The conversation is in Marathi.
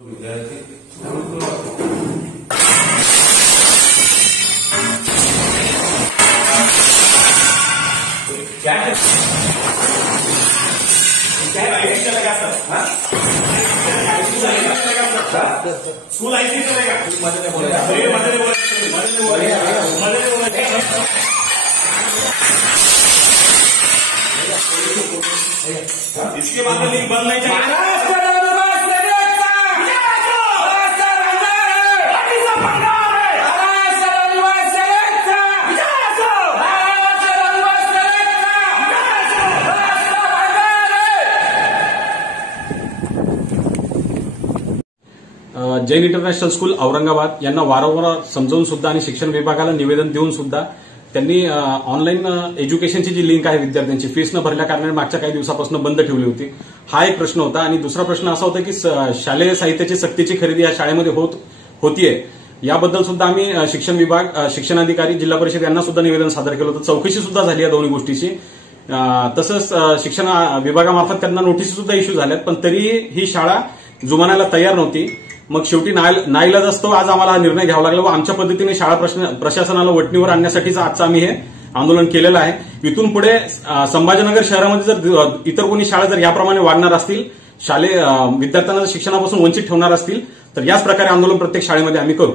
विद्यार्थी क्या आईसी चलेगा सर? स्कूल आईसी चलेगा? इसके बाद में लिंक बंद नहीं चाहिए। जैन इंटरनॅशनल स्कूल औरंगाबाद यांना वारंवार समजावून सुद्धा आणि शिक्षण विभागाला निवेदन देऊन सुद्धा त्यांनी ऑनलाईन एज्युकेशनची जी लिंक आहे विद्यार्थ्यांची फीस न भरल्या कारणाने मागच्या काही दिवसापासून बंद ठेवली होती। हा एक प्रश्न होता आणि दुसरा प्रश्न असा होता की शालेय साहित्याची सक्तीची खरेदी या शाळेमध्ये होतीये याबद्दल सुद्धा आम्ही शिक्षण विभाग शिक्षणाधिकारी जिल्हा परिषद यांना सुद्धा निवेदन सादर केलं होतं। चौकशी सुद्धा झाली या दोन्ही गोष्टीची। तसंच शिक्षण विभागामार्फत त्यांना नोटीस सुद्धा इश्यू झाल्यात, पण तरीही ही शाळा जुमानायला तयार नव्हती। मग शेवटी नाईलाज असतो आज आम्हाला हा निर्णय घ्यावा लागला व आमच्या पद्धतीने शाळा प्रशासनाला वटणीवर आणण्यासाठीच आजचं आम्ही हे आंदोलन केलेलं आहे। इथून पुढे संभाजीनगर शहरामध्ये जर इतर कोणी शाळा जर याप्रमाणे वाढणार असतील, शालेय विद्यार्थ्यांना शिक्षणापासून वंचित ठेवणार असतील तर याच प्रकारे आंदोलन प्रत्येक शाळेमध्ये आम्ही करू।